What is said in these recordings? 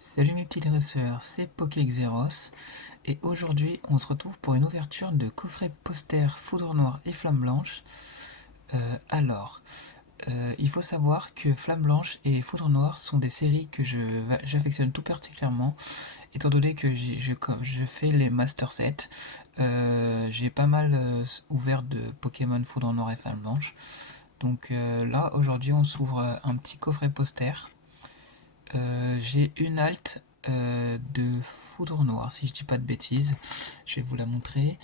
Salut mes petits dresseurs, c'est PokéXeros et aujourd'hui on se retrouve pour une ouverture de coffret poster Foudre Noire et Flamme Blanche. Il faut savoir que Flamme Blanche et Foudre Noire sont des séries que j'affectionne tout particulièrement étant donné que je fais les Master Sets. J'ai pas mal ouvert de Pokémon Foudre Noire et Flamme Blanche. Donc là aujourd'hui on s'ouvre un petit coffret poster. J'ai une halte de Foudre Noire, si je dis pas de bêtises. Je vais vous la montrer.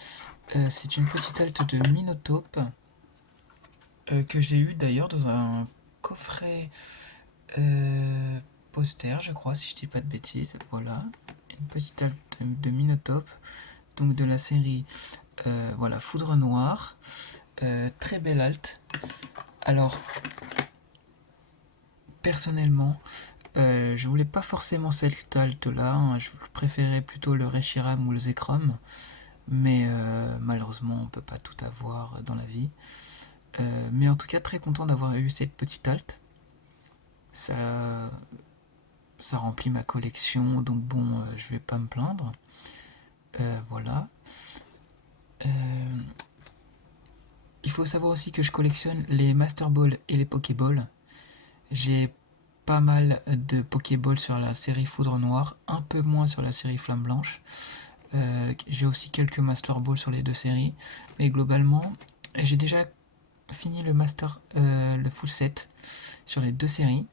C'est une petite halte de Minotape que j'ai eu d'ailleurs dans un coffret poster, je crois, si je dis pas de bêtises. Voilà, une petite halte de Minotape, donc de la série voilà, Foudre Noire. Très belle halte. Alors, personnellement, je voulais pas forcément cette halte là, hein. Je préférais plutôt le Reshiram ou le Zekrom, mais malheureusement on peut pas tout avoir dans la vie. Mais en tout cas très content d'avoir eu cette petite halte. Ça, ça remplit ma collection, donc bon, je vais pas me plaindre. Voilà. Il faut savoir aussi que je collectionne les Master Ball et les Pokéball. J'ai pas mal de Pokéball sur la série Foudre Noire, un peu moins sur la série Flamme Blanche. J'ai aussi quelques Master Ball sur les deux séries, mais globalement, j'ai déjà fini le full set sur les deux séries.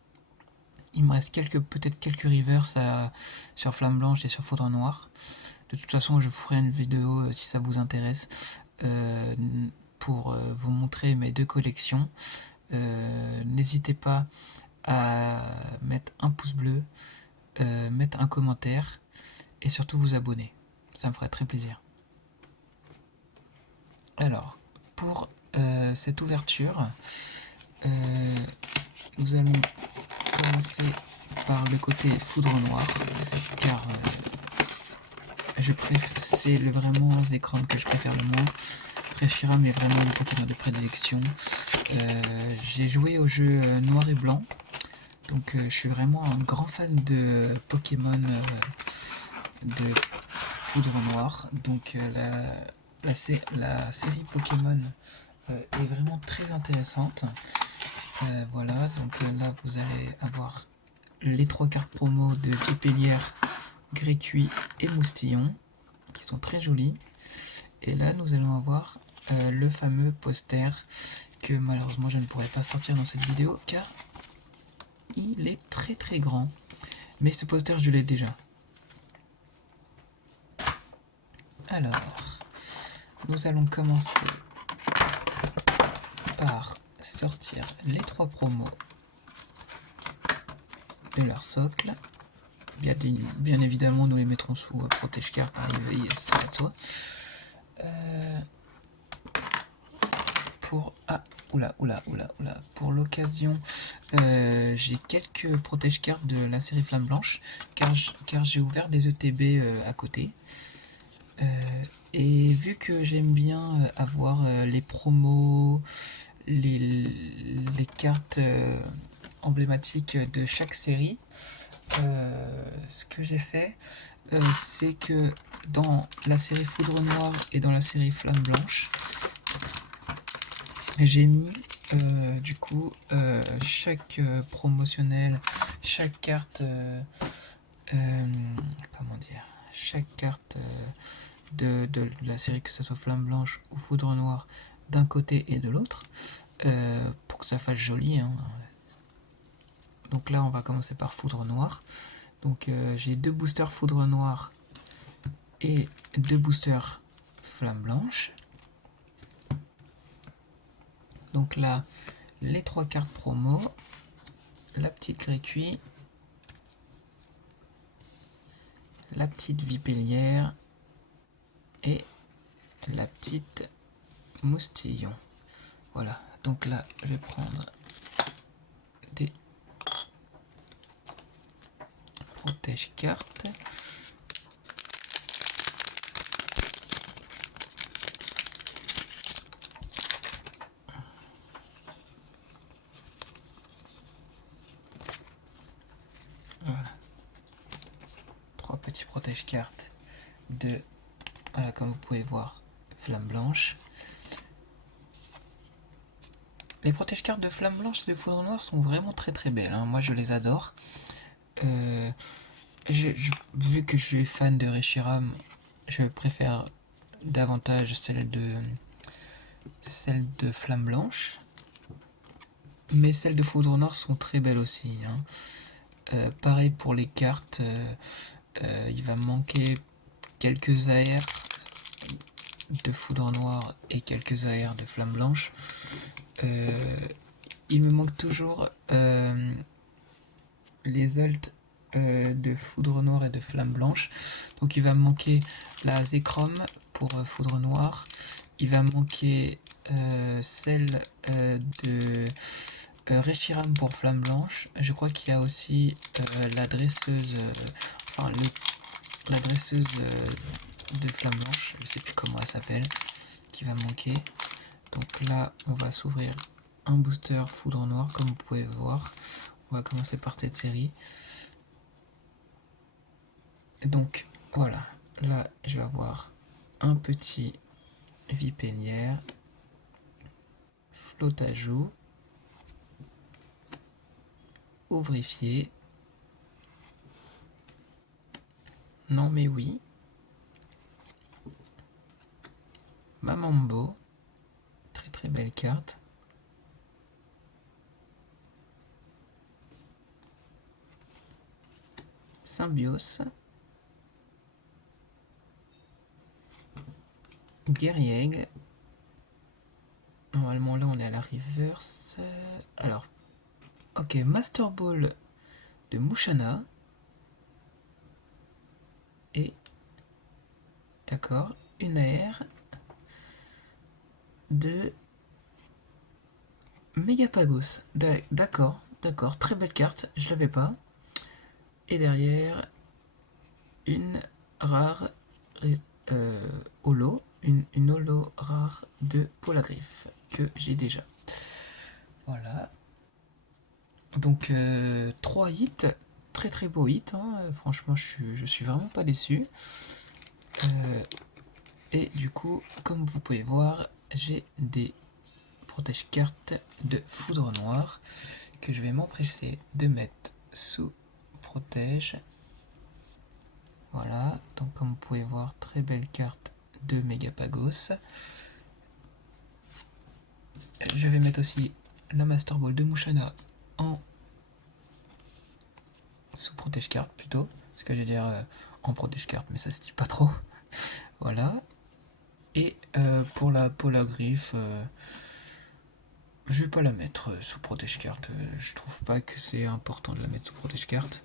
Il me reste peut-être quelques reverse sur Flamme Blanche et sur Foudre Noire. De toute façon, je vous ferai une vidéo si ça vous intéresse euh, pour vous montrer mes deux collections. N'hésitez pas à mettre un pouce bleu, mettre un commentaire et surtout vous abonner. Ça me ferait très plaisir. Alors, pour cette ouverture, euh, nous allons commencer par le côté Foudre Noire, car c'est vraiment Zekrom que je préfère le moins. Reshiram est vraiment mon Pokémon de prédilection. J'ai joué au jeu Noir et Blanc, donc je suis vraiment un grand fan de Pokémon de Foudre Noire. Donc la série Pokémon est vraiment très intéressante. Voilà, donc là vous allez avoir les trois cartes promo de Vipellière, Grécuit et Moustillon, qui sont très jolies. Et là nous allons avoir le fameux poster que malheureusement je ne pourrai pas sortir dans cette vidéo car il est très très grand. Mais ce poster je l'ai déjà. Alors, nous allons commencer par sortir les trois promos de leur socle. Bien évidemment, nous les mettrons sous protège-carte, arrivé, ça va de soi. Pour l'occasion, j'ai quelques protège-cartes de la série Flamme Blanche, car j'ai ouvert des ETB à côté. Et vu que j'aime bien avoir les promos, les cartes emblématiques de chaque série, ce que j'ai fait, c'est que dans la série Foudre Noire et dans la série Flamme Blanche, j'ai mis du coup chaque promotionnel, chaque carte, comment dire, chaque carte de la série, que ce soit Flamme Blanche ou Foudre Noire, d'un côté et de l'autre, pour que ça fasse joli, hein. Donc là, on va commencer par Foudre Noire. Donc j'ai deux boosters Foudre Noire et deux boosters Flamme Blanche. Donc là, les trois cartes promo, la petite Grécuit, la petite Vipellière et la petite Moustillon. Voilà, donc là, je vais prendre des protège-cartes. Voilà. 3 petits protège-cartes de, voilà, comme vous pouvez voir, Flamme Blanche. Les protège-cartes de Flamme Blanche et de Foudre Noire sont vraiment très très belles, hein. Moi je les adore. Vu que je suis fan de Reshiram, je préfère davantage celle de Flamme Blanche. Mais celles de Foudre Noire sont très belles aussi, hein. Pareil pour les cartes, il va me manquer quelques AR de Foudre Noire et quelques AR de Flamme Blanche. Il me manque toujours les ults de Foudre Noire et de Flamme Blanche. Donc il va me manquer la Zekrom pour Foudre Noire. Il va me manquer celle de Reshiram pour Flamme Blanche. Je crois qu'il y a aussi la dresseuse, la dresseuse de Flamme Blanche, je sais plus comment elle s'appelle, qui va me manquer. Donc là, on va s'ouvrir un booster Foudre Noire, comme vous pouvez voir. On va commencer par cette série. Donc voilà, là je vais avoir un petit Vipénière, Flottajout, Ouvrifié, Non mais oui, Mamambo, très très belle carte, Symbiose, Guerriègle. Normalement là on est à la reverse. Alors, ok, Master Ball de Mushanna. Et, d'accord, une AR de Megapagos. D'accord, d'accord, très belle carte, je l'avais pas. Et derrière, une rare holo, une holo rare de Polagriff que j'ai déjà. Voilà. Donc 3 hits, très très beau hit, hein. Franchement je suis vraiment pas déçu. Et du coup, comme vous pouvez voir, j'ai des protège-cartes de Foudre Noire que je vais m'empresser de mettre sous protège. Voilà, donc comme vous pouvez voir, très belle carte de Megapagos. Je vais mettre aussi la Master Ball de Mushanna en sous protège carte plutôt, parce que je vais dire en protège carte, mais ça se dit pas trop. Voilà. Et pour la Polagriff, je vais pas la mettre sous protège carte. Je trouve pas que c'est important de la mettre sous protège carte.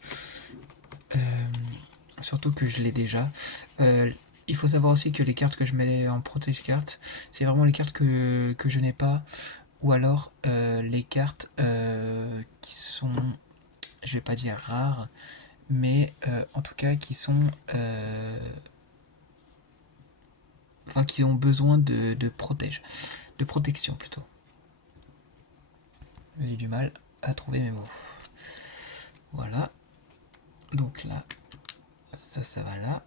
Surtout que je l'ai déjà. Il faut savoir aussi que les cartes que je mets en protège carte, c'est vraiment les cartes que je n'ai pas, ou alors les cartes qui sont, je vais pas dire rares, mais en tout cas qui sont, enfin qui ont besoin de protection plutôt. J'ai du mal à trouver mes mots. Voilà. Donc là, ça va là.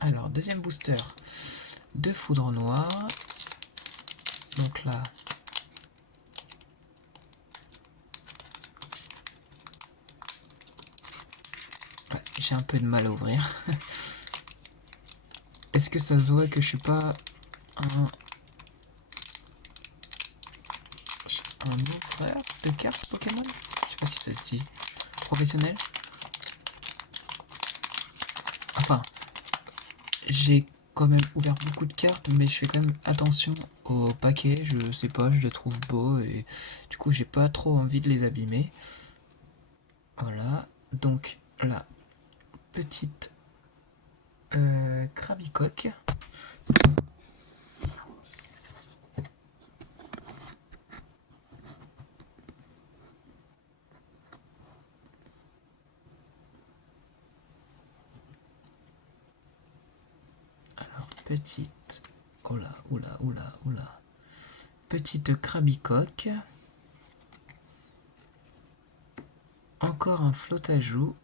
Alors, deuxième booster de Foudre Noire. Donc là, ouais, j'ai un peu de mal à ouvrir. Est-ce que ça se voit que je suis pas un ouvreur de cartes Pokémon? Je sais pas si ça se dit. Professionnel? Enfin, j'ai quand même ouvert beaucoup de cartes, mais je fais quand même attention au paquet. Je sais pas, je le trouve beau et du coup, j'ai pas trop envie de les abîmer. Voilà, donc là, petite Krabicoque. Alors, petite. Oula, oula, oula, oula. Petite Krabicoque. Encore un Flottajout.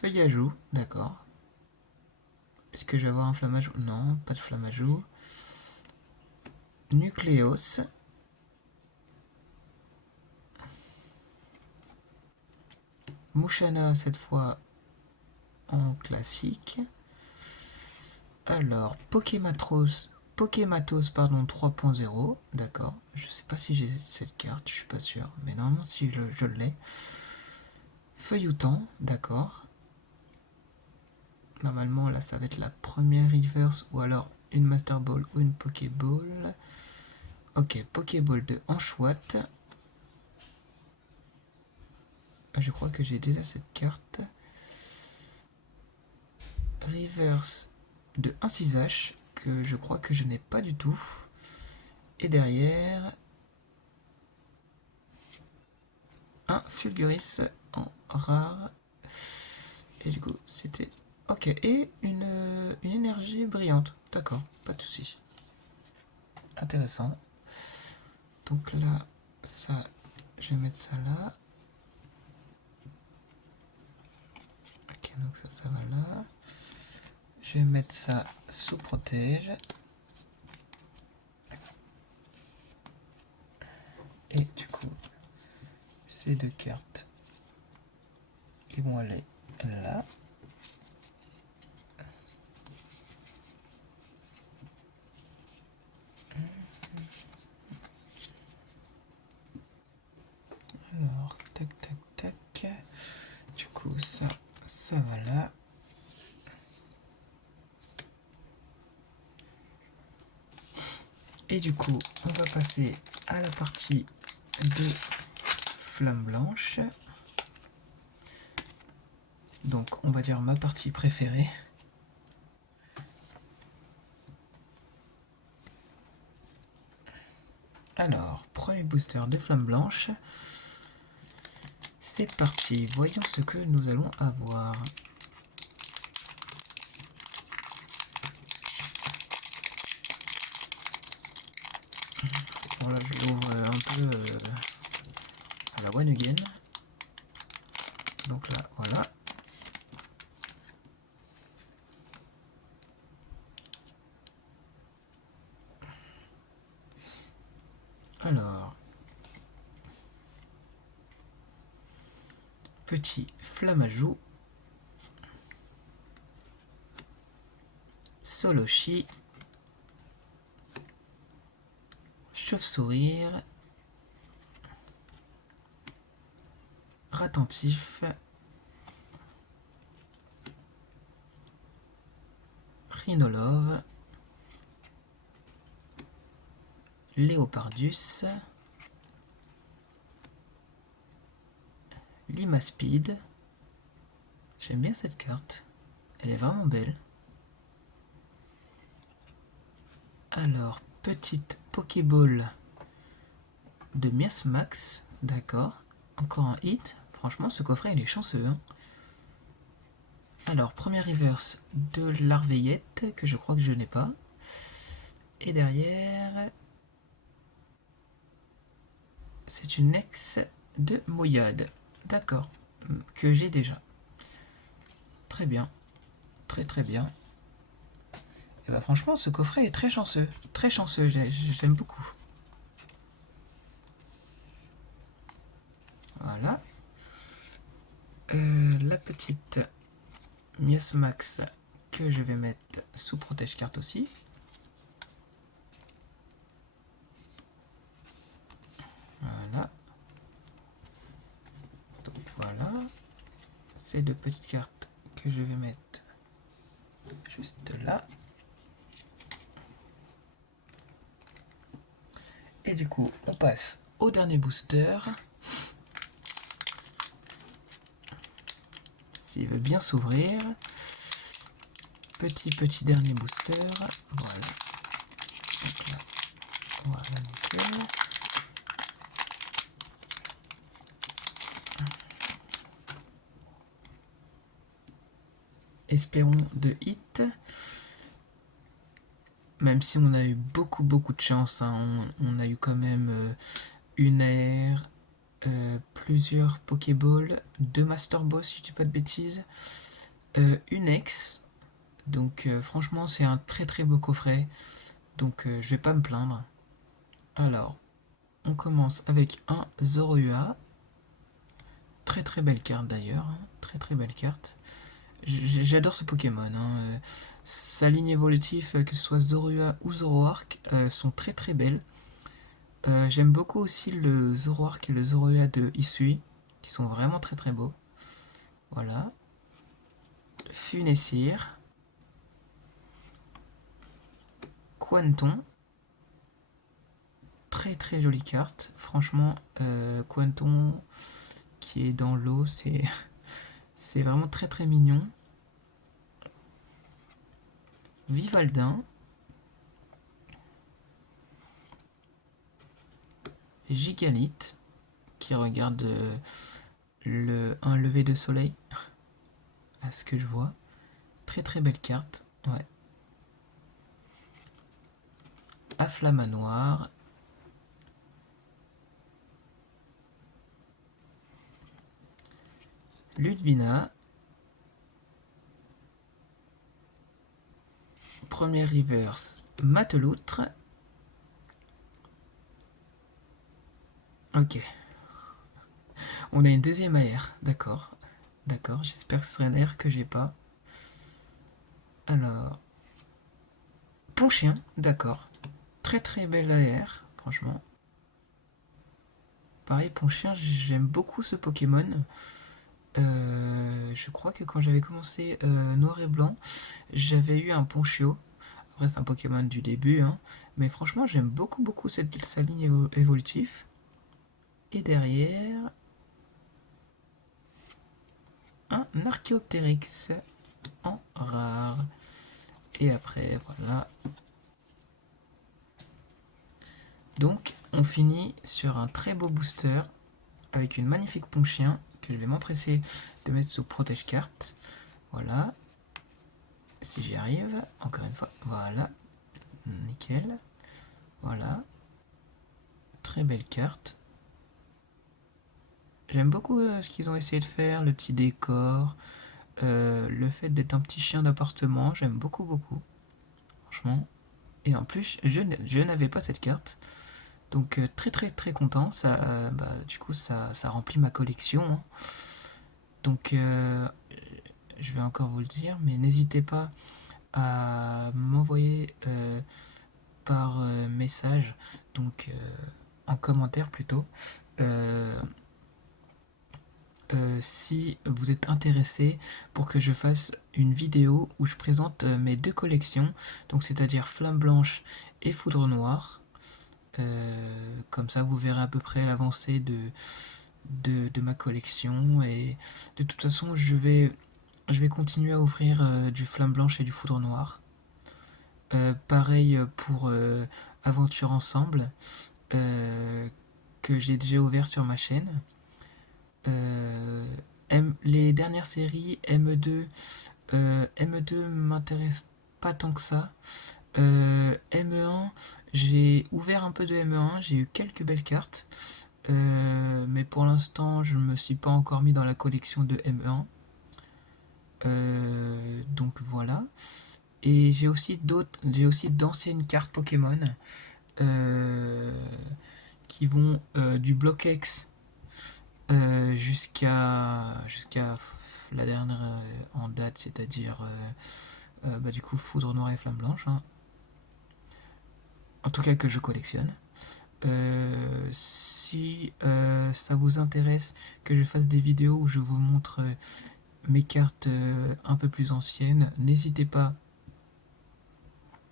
Feuillajou, d'accord. Est-ce que je vais avoir un Flammajou? Non, pas de Flammajou. Nucléos. Mouchana cette fois en classique. Alors, Pokématos pardon, 3.0, d'accord. Je sais pas si j'ai cette carte, je suis pas sûr, mais normalement si je l'ai. Feuilloutant, d'accord. Normalement là ça va être la première reverse ou alors une Master Ball ou une Pokéball. Ok, Pokéball de Anchouette. Je crois que j'ai déjà cette carte. Reverse de 1-6H, que je crois que je n'ai pas du tout. Et derrière, un Fulguris en rare. Et du coup, c'était... Ok, et une énergie brillante. D'accord, pas de souci. Intéressant. Donc là, ça, je vais mettre ça là. Ok, donc ça va là. Je vais mettre ça sous protège. Et du coup, ces deux cartes, ils vont aller là. Alors, tac, tac, tac. Du coup, ça va là. Et du coup, on va passer à la partie de Flamme Blanche. Donc, on va dire ma partie préférée. Alors, premier booster de Flamme Blanche. C'est parti, voyons ce que nous allons avoir. Bon là je l'ouvre un peu à la one again. Donc là, voilà. Alors, petit Flammajou, Solochi, Chauve-sourire, Ratentif, Rhinolove, Léopardus, Limaspide. J'aime bien cette carte, elle est vraiment belle. Alors, petite Pokéball de Miasmax, d'accord. Encore un hit. Franchement, ce coffret, il est chanceux. Hein. Alors, première reverse de l'Arveillette, que je crois que je n'ai pas. Et derrière, c'est une ex de Moyade. D'accord, que j'ai déjà. Très bien, très très bien. Et bah franchement, ce coffret est très chanceux. Très chanceux, j'aime beaucoup. Voilà. La petite Miasmax que je vais mettre sous protège carte aussi. Voilà. Donc voilà. Ces deux petites cartes que je vais mettre juste là. Et du coup, on passe au dernier booster. S'il veut bien s'ouvrir. Petit dernier booster. Voilà. Donc là, voilà, nickel. Espérons de hit. Même si on a eu beaucoup de chance, hein, on a eu quand même une air, plusieurs Pokéballs, 2 Master Balls si je dis pas de bêtises, une Ex. Donc franchement c'est un très très beau coffret. Donc je vais pas me plaindre. Alors, on commence avec un Zorua. Très très belle carte d'ailleurs. Très très belle carte. J'adore ce Pokémon, hein. Sa ligne évolutive, que ce soit Zorua ou Zoroark, sont très très belles. J'aime beaucoup aussi le Zoroark et le Zorua de Hisui, qui sont vraiment très très beaux. Voilà. Funessir. Quanton. Très très jolie carte. Franchement, Quanton qui est dans l'eau, c'est vraiment très très mignon. Vivaldin. Gigalith, qui regarde un lever de soleil, à ce que je vois. Très très belle carte. Ouais. Afflamanoir. Ludvina. Premier reverse. Mateloutre. Ok. On a une deuxième AR. D'accord. D'accord. J'espère que ce serait un AR que j'ai pas. Alors. Ponchien. D'accord. Très très belle AR. Franchement. Pareil, Ponchien, j'aime beaucoup ce Pokémon. Je crois que quand j'avais commencé Noir et Blanc, j'avais eu un Ponchio. Après, c'est un Pokémon du début, hein. Mais franchement, j'aime beaucoup, beaucoup sa ligne évolutive. Et derrière, un Archaeopteryx en rare. Et après, voilà. Donc, on finit sur un très beau booster avec une magnifique Ponchien que je vais m'empresser de mettre sous protège carte. Voilà. Si j'y arrive, encore une fois, voilà. Nickel. Voilà. Très belle carte. J'aime beaucoup ce qu'ils ont essayé de faire, le petit décor, le fait d'être un petit chien d'appartement, j'aime beaucoup beaucoup, franchement. Et en plus, je n'avais pas cette carte, donc très très très content. Ça, bah, du coup, ça remplit ma collection, hein. Donc, je vais encore vous le dire, mais n'hésitez pas à m'envoyer par message, donc en commentaire plutôt, euh, si vous êtes intéressé pour que je fasse une vidéo où je présente mes deux collections, donc c'est-à-dire Flamme Blanche et Foudre Noire. Comme ça, vous verrez à peu près l'avancée de ma collection. Et de toute façon, je vais continuer à ouvrir du Flamme Blanche et du Foudre Noire. Pareil pour Aventure Ensemble, que j'ai déjà ouvert sur ma chaîne. Euh, les dernières séries M2, M2 m'intéresse pas tant que ça. M1, j'ai ouvert un peu de M1, j'ai eu quelques belles cartes, mais pour l'instant je ne me suis pas encore mis dans la collection de M1. Donc voilà. Et j'ai aussi d'anciennes cartes Pokémon euh, qui vont du bloc X jusqu'à la dernière en date, c'est-à-dire bah, du coup Foudre Noire et Flamme Blanche, hein. En tout cas que je collectionne. Si ça vous intéresse que je fasse des vidéos où je vous montre mes cartes un peu plus anciennes, n'hésitez pas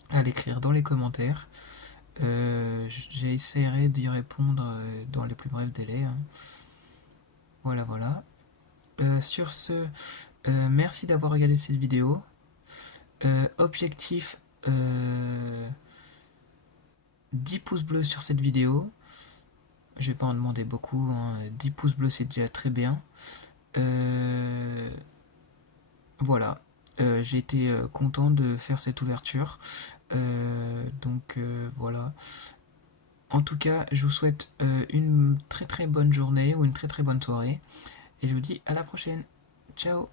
à l'écrire dans les commentaires. J'essaierai d'y répondre dans les plus brefs délais, hein. Voilà, voilà. Sur ce, merci d'avoir regardé cette vidéo. Objectif 10 pouces bleus sur cette vidéo. Je vais pas en demander beaucoup, hein. 10 pouces bleus c'est déjà très bien. Euh, voilà. J'ai été content de faire cette ouverture. Donc voilà. En tout cas, je vous souhaite une très très bonne journée ou une très très bonne soirée. Et je vous dis à la prochaine. Ciao.